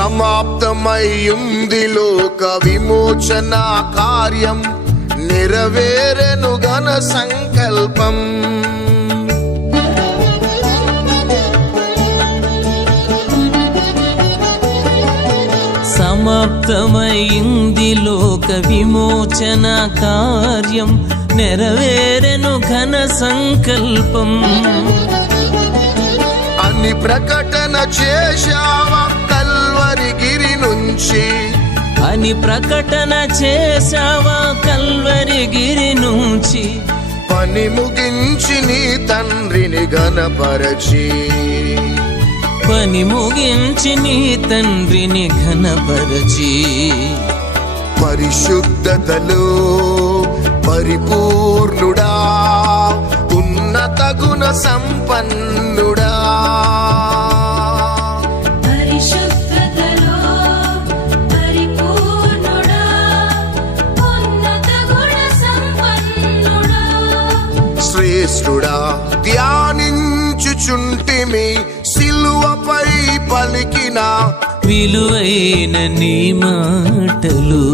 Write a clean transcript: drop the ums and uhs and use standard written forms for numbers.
సమాప్తమయ్యుంది లోక విమోచన కార్యం, నెరవేరెను ఘన సంకల్పం. సమాప్తమయ్యింది లోక విమోచన కార్యం, నెరవేరెను ఘన సంకల్పం అని ప్రకటన చేశావా కల్వరి గిరి నుంచి, అని ప్రకటన చేశావా కల్వరి గిరి నుంచి. పని ముగించి నీ తండ్రిని ఘనపరచి, పని ముగించి నీ తండ్రిని ఘనపరచి. పరిశుద్ధతలో పరిపూర్ణుడా, ఉన్నత గుణ సంపన్నుడా. పరిశుద్ధతలో పరిపూర్ణుడా, ఉన్నత గుణ సంపన్నుడా. శ్రేష్ఠుడా ధ్యానించుచుంటిమి సిలువపై పలికిన విలువైన నీ మాటలు.